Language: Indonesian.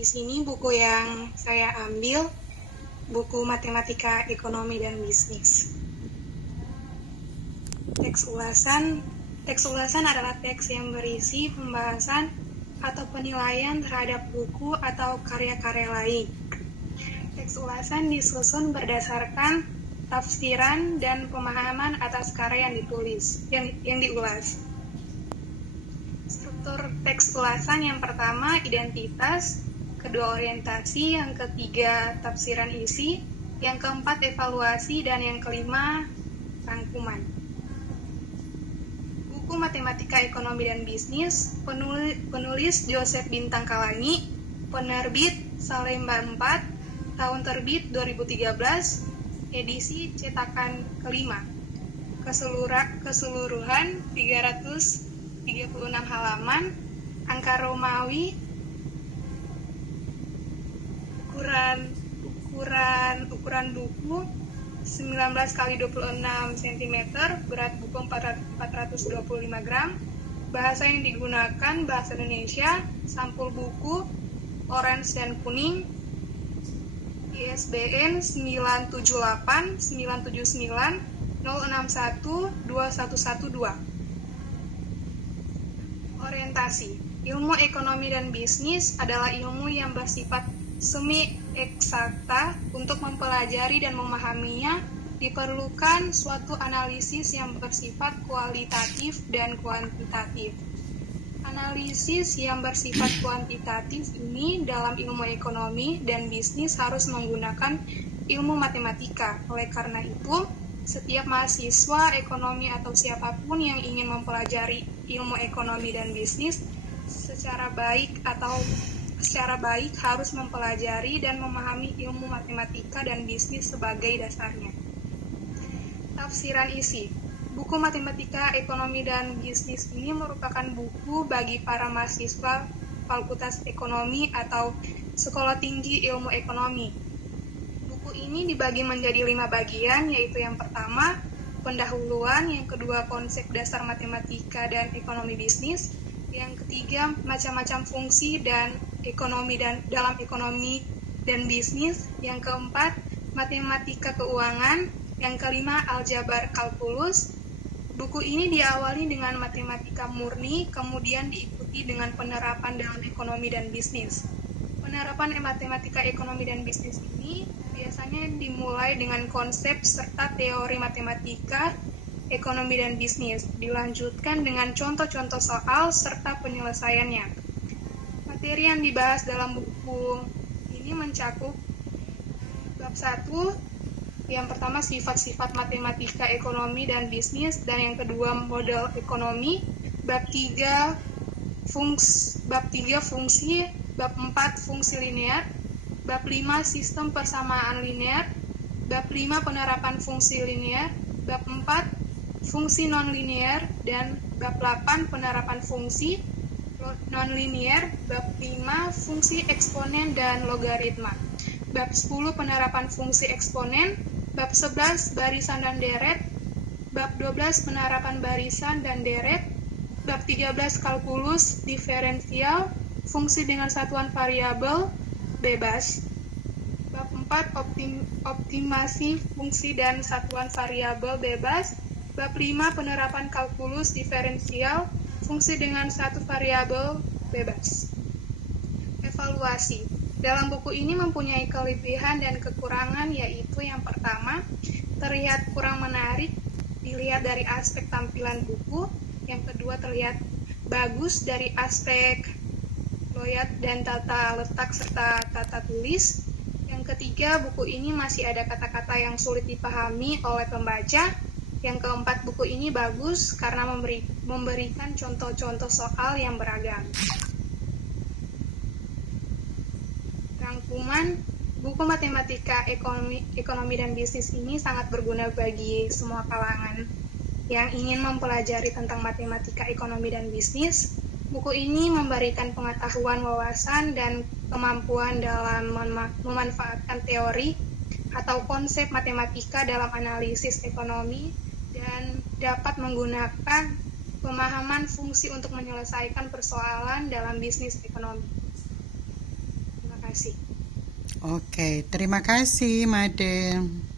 Di sini buku yang saya ambil, buku Matematika Ekonomi dan Bisnis. Teks ulasan adalah teks yang berisi pembahasan atau penilaian terhadap buku atau karya-karya lain. Teks ulasan disusun berdasarkan tafsiran dan pemahaman atas karya yang diulas. Struktur teks ulasan yang pertama identitas, kedua orientasi, yang ketiga tafsiran isi, yang keempat evaluasi, dan yang kelima rangkuman. Buku Matematika Ekonomi dan Bisnis, penulis Joseph Bintang Kalangi, penerbit Salemba 4, tahun terbit 2013, edisi cetakan kelima. Keseluruhan 336 halaman, angka Romawi, ukuran buku 19 x 26 cm, berat buku 425 gram, bahasa yang digunakan bahasa Indonesia, sampul buku orange dan kuning, ISBN 978 979 061 2112. Orientasi. Ilmu ekonomi dan bisnis adalah ilmu yang bersifat semi eksakta. Untuk mempelajari dan memahaminya, diperlukan suatu analisis yang bersifat kualitatif dan kuantitatif. Analisis yang bersifat kuantitatif ini dalam ilmu ekonomi dan bisnis harus menggunakan ilmu matematika. Oleh karena itu, setiap mahasiswa ekonomi atau siapapun yang ingin mempelajari ilmu ekonomi dan bisnis secara baik harus mempelajari dan memahami ilmu matematika dan bisnis sebagai dasarnya. Tafsiran isi. Buku Matematika Ekonomi dan Bisnis ini merupakan buku bagi para mahasiswa Fakultas Ekonomi atau Sekolah Tinggi Ilmu Ekonomi. Buku ini dibagi menjadi 5 bagian, yaitu yang pertama, pendahuluan, yang kedua, konsep dasar matematika dan ekonomi bisnis, yang ketiga, macam-macam fungsi dan ekonomi dalam ekonomi dan bisnis, yang keempat, matematika keuangan, yang kelima, aljabar kalkulus. Buku ini diawali dengan matematika murni, kemudian diikuti dengan penerapan dalam ekonomi dan bisnis. Penerapan matematika ekonomi dan bisnis ini biasanya dimulai dengan konsep serta teori matematika, ekonomi dan bisnis, dilanjutkan dengan contoh-contoh soal serta penyelesaiannya. Materi yang dibahas dalam buku ini mencakup bab 1, yang pertama sifat-sifat matematika ekonomi dan bisnis, dan yang kedua model ekonomi, bab 3 fungsi, bab 4 fungsi linear, bab 5 sistem persamaan linear, bab 5 penerapan fungsi linear, bab 4 fungsi non-linear, dan bab 8 penerapan fungsi non-linear, bab 5 fungsi eksponen dan logaritma, bab 10 penerapan fungsi eksponen, bab 11 barisan dan deret, bab 12 penerapan barisan dan deret, bab 13 kalkulus diferensial, fungsi dengan satuan variabel bebas, bab 4 optimasi fungsi dan satuan variabel bebas, bab 5 penerapan kalkulus diferensial, fungsi dengan satu variabel bebas. Evaluasi. Dalam buku ini mempunyai kelebihan dan kekurangan, yaitu yang pertama, terlihat kurang menarik dilihat dari aspek tampilan buku, yang kedua terlihat bagus dari aspek loyat dan tata letak serta tata tulis, yang ketiga buku ini masih ada kata-kata yang sulit dipahami oleh pembaca, yang keempat buku ini bagus karena memberikan contoh-contoh soal yang beragam. Rangkuman, buku Matematika Ekonomi dan Bisnis ini sangat berguna bagi semua kalangan yang ingin mempelajari tentang matematika ekonomi dan bisnis. Buku ini memberikan pengetahuan, wawasan, dan kemampuan dalam memanfaatkan teori atau konsep matematika dalam analisis ekonomi dan dapat menggunakan pemahaman fungsi untuk menyelesaikan persoalan dalam bisnis ekonomi. Terima kasih. Oke, terima kasih Made.